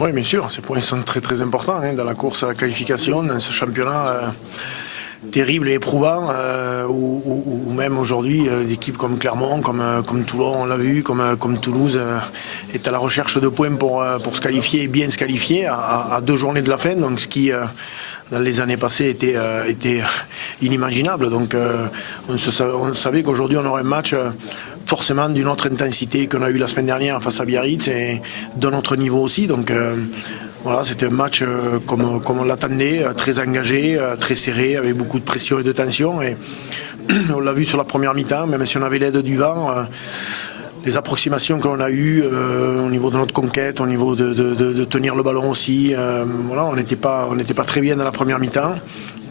Oui, bien sûr, ces points sont très très importants dans la course à la qualification, dans ce championnat terrible et éprouvant, ou même aujourd'hui, des équipes comme Clermont, comme Toulon, on l'a vu, comme Toulouse, est à la recherche de points pour se qualifier et bien se qualifier à 2 journées de la fin, donc ce qui dans les années passées était inimaginable. Donc on savait qu'aujourd'hui on aurait un match forcément d'une autre intensité qu'on a eu la semaine dernière face à Biarritz et d'un autre niveau aussi. Donc voilà, c'était un match comme on l'attendait, très engagé, très serré, avec beaucoup de pression et de tension. Et on l'a vu sur la première mi-temps, même si on avait l'aide du vent. Les approximations que l'on a eues au niveau de notre conquête, au niveau de tenir le ballon aussi, voilà, on n'était pas très bien dans la première mi-temps.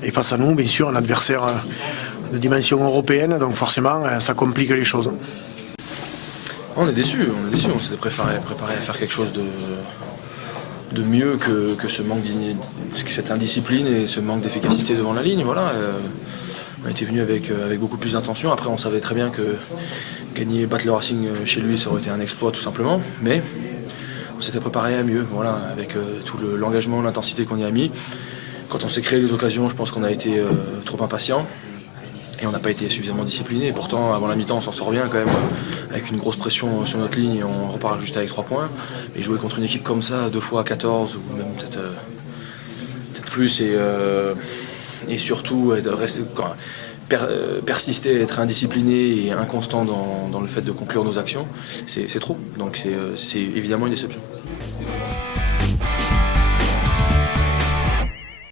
Et face à nous, bien sûr, un adversaire de dimension européenne, donc forcément, ça complique les choses. On est déçus, on s'était préparé à faire quelque chose de mieux que cette indiscipline et ce manque d'efficacité devant la ligne. Voilà. On était venu avec beaucoup plus d'intention. Après, on savait très bien que gagner, battre le Racing chez lui, ça aurait été un exploit tout simplement. Mais on s'était préparé à mieux, voilà, avec tout l'engagement, l'intensité qu'on y a mis. Quand on s'est créé les occasions, je pense qu'on a été trop impatient. Et on n'a pas été suffisamment discipliné. Et pourtant, avant la mi-temps, on s'en sort bien quand même, avec une grosse pression sur notre ligne. Et on repart juste avec 3 points. Et jouer contre une équipe comme ça, 2 fois à 14, ou même peut-être plus, et surtout persister, être indiscipliné et inconstant dans le fait de conclure nos actions, c'est trop. Donc c'est évidemment une déception.